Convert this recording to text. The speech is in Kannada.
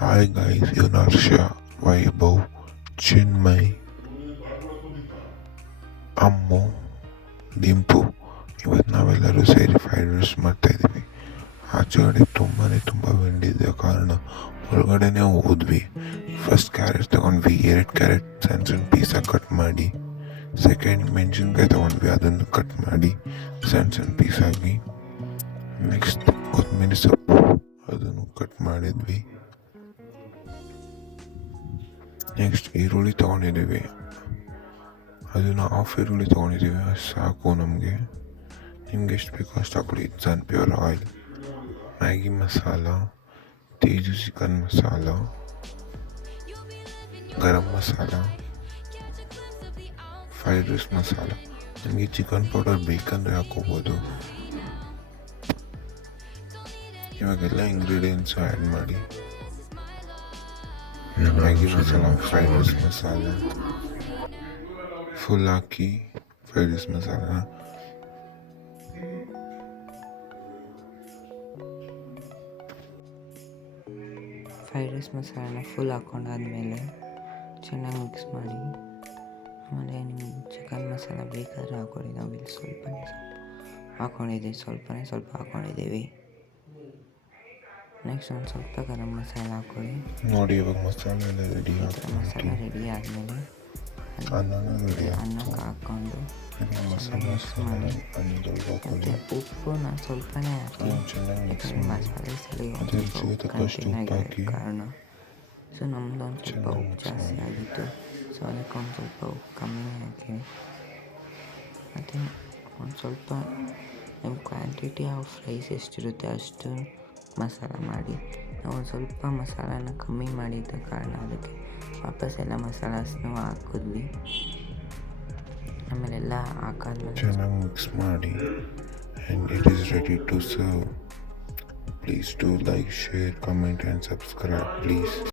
ಹಾಯ್ ಗೈಸ್, ಯುನರ್ಷ, ವೈಭವ್, ಚಿನ್ಮಯ್, ಅಮ್ಮು, ದಿಂಪು. ಇವತ್ತು ನಾವೆಲ್ಲರೂ ಸೇರಿ ಫ್ರೈಡ್ ರೈಸ್ ಮಾಡ್ತಾಯಿದ್ದೀವಿ. ಆಚೆಗಡೆ ತುಂಬ ವಿಂಡ್ ಇದೆ ಕಾರಣ ಒಳಗಡೆನೇ ಹೋದ್ವಿ. ಫಸ್ಟ್ ಕ್ಯಾರೆಟ್ ತೊಗೊಂಡ್ವಿ. 2 ಕ್ಯಾರೆಟ್ ಸಣ್ಣ ಪೀಸಾಗಿ ಕಟ್ ಮಾಡಿ. ಸೆಕೆಂಡ್ ಮೆಣಸಿನ್ಕಾಯಿ ತೊಗೊಂಡ್ವಿ, ಅದನ್ನು ಕಟ್ ಮಾಡಿ ಸಣ್ಣ ಪೀಸಾಗಿ. ನೆಕ್ಸ್ಟ್ ಕೊತ್ತಂಬರಿ ಸೊಪ್ಪು, ಅದನ್ನು ಕಟ್ ಮಾಡಿದ್ವಿ. ನೆಕ್ಸ್ಟ್ ಈರುಳ್ಳಿ ತೊಗೊಂಡಿದ್ದೀವಿ, ಅದನ್ನು ಹಾಫ್ ಈರುಳ್ಳಿ ತೊಗೊಂಡಿದ್ದೀವಿ. ಅಷ್ಟು ಸಾಕು ನಮಗೆ. ನಿಮ್ಗೆ ಎಷ್ಟು ಬೇಕೋ ಅಷ್ಟು ಹಾಕೊಳ್ಳಿ. ಸನ್ಪ್ಯೂರ್ ಆಯಿಲ್, ಮ್ಯಾಗಿ ಮಸಾಲ, ತೇಜು chicken masala, garam masala, fried rice masala. ನಿಮಗೆ ಚಿಕನ್ ಪೌಡರ್ ಬೇಕಂದರೆ ಹಾಕೋಬೋದು. ಇವಾಗೆಲ್ಲ ಇಂಗ್ರೀಡಿಯೆಂಟ್ಸು ಆ್ಯಡ್ ಮಾಡಿ. Maggi masala, fried rice masala full ಹಾಕಿ ಫ್ರೈಡ್ ರೈಸ್ ಮಸಾಲ ಫುಲ್ ಹಾಕೊಂಡಾದ್ಮೇಲೆ ಚೆನ್ನಾಗಿ ಮಿಕ್ಸ್ ಮಾಡಿ. ಆಮೇಲೆ ನಿಮ್ಗೆ ಚಿಕನ್ ಮಸಾಲ ಬೇಕಾದರೆ ಹಾಕೊಳ್ಳಿ. ನಾವಿಲ್ಲಿ ಸ್ವಲ್ಪನೇ ಹಾಕ್ಕೊಂಡಿದ್ದೀವಿ. ನೆಕ್ಸ್ಟ್ ಒಂದು ಸ್ವಲ್ಪ ಗರಂ ಮಸಾಲ ಹಾಕ್ಕೊಳ್ಳಿ. ನೋಡಿ, ಇವಾಗ ಮಸಾಲೆ ಎಲ್ಲ ರೆಡಿ ಮಸಾಲ ರೆಡಿ ಆದಮೇಲೆ ಅನ್ನಕ್ಕೆ ಹಾಕ್ಕೊಂಡು ಮಿಕ್ಸ್ ಮಾಡಿ. ಮತ್ತು ಉಪ್ಪು ನಾನು ಸ್ವಲ್ಪನೇ ಹಾಕಿ, ಯಾಕಂದರೆ ಮಸಾಲೆ ಸರಿ ಕಾರಣ. ಸೊ ನಮ್ಮದು ಒಂದು ಸ್ವಲ್ಪ ಉಪ್ಪು ಜಾಸ್ತಿ ಆಗಿತ್ತು, ಸೊ ಅದಕ್ಕೆ ಒಂದು ಸ್ವಲ್ಪ ಉಪ್ಪು ಕಮ್ಮಿ ಹಾಕಿ. ಮತ್ತು ಒಂದು ಸ್ವಲ್ಪ ನಿಮ್ಮ ಕ್ವಾಂಟಿಟಿ ಆಫ್ ರೈಸ್ ಎಷ್ಟಿರುತ್ತೆ ಅಷ್ಟು ಮಸಾಲ ಮಾಡಿ. ನಾವು ಒಂದು ಸ್ವಲ್ಪ ಮಸಾಲಾನ ಕಮ್ಮಿ ಮಾಡಿದ್ದ ಕಾರಣ ಅದಕ್ಕೆ ವಾಪಸ್ ಎಲ್ಲ ಮಸಾಲಾಸ್ನೂ ಹಾಕಿದ್ವಿ. ಆಮೇಲೆಲ್ಲ ಹಾಕಾದ್ಮೇಲೆ ಚೆನ್ನಾಗಿ ಮಿಕ್ಸ್ ಮಾಡಿ. And it is ready to serve. Please do like, share, comment and subscribe, please.